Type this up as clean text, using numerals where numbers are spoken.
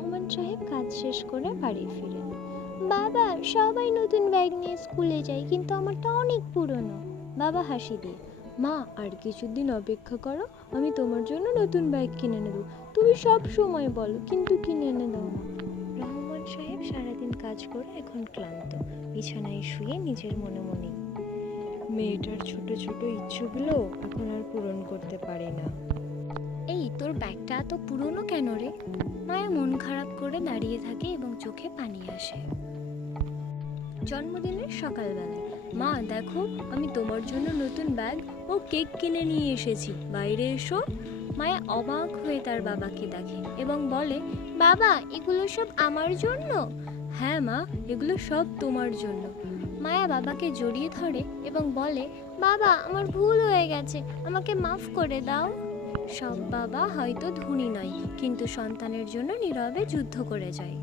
রহমান সাহেব কাজ শেষ করে বাড়ি ফিরেন। বাবা, সবাই নতুন ব্যাগ নিয়ে স্কুলে যায়, কিন্তু আমারটা অনেক পুরনো। বাবা হাসি দিয়ে, মা আর কিছুদিন অপেক্ষা করো, আমি তোমার জন্য নতুন ব্যাগ কিনে এনে দেবো। তুমি সব সময় বলো কিন্তু কিনে এনে দাও না। রহমান সাহেব সারাদিন কাজ করে এখন ক্লান্ত, বিছানায় শুয়ে নিজের মনে মনে, মেয়েটার ছোট ছোট ইচ্ছেগুলো এখন আর পূরণ করতে পারি না। এই, তোর ব্যাগটা এত পুরনো কেন রে? মায়া মন খারাপ করে দাঁড়িয়ে থাকে এবং চোখে পানি আসে। জন্মদিনের সকালবেলায়, মা দেখো, আমি তোমার জন্য নতুন ব্যাগ ও কেক কিনে নিয়ে এসেছি, বাইরে এসো। মায়া অবাক হয়ে তার বাবাকে দেখে এবং বলে, বাবা, এগুলো সব আমার জন্য? হ্যাঁ মা, এগুলো সব তোমার জন্য। মায়া বাবাকে জড়িয়ে ধরে এবং বলে, বাবা, আমার ভুল হয়ে গেছে, আমাকে মাফ করে দাও। সব বাবা হয়তো ধনী নয়, কিন্তু সন্তানের জন্য নীরবে যুদ্ধ করে যায়।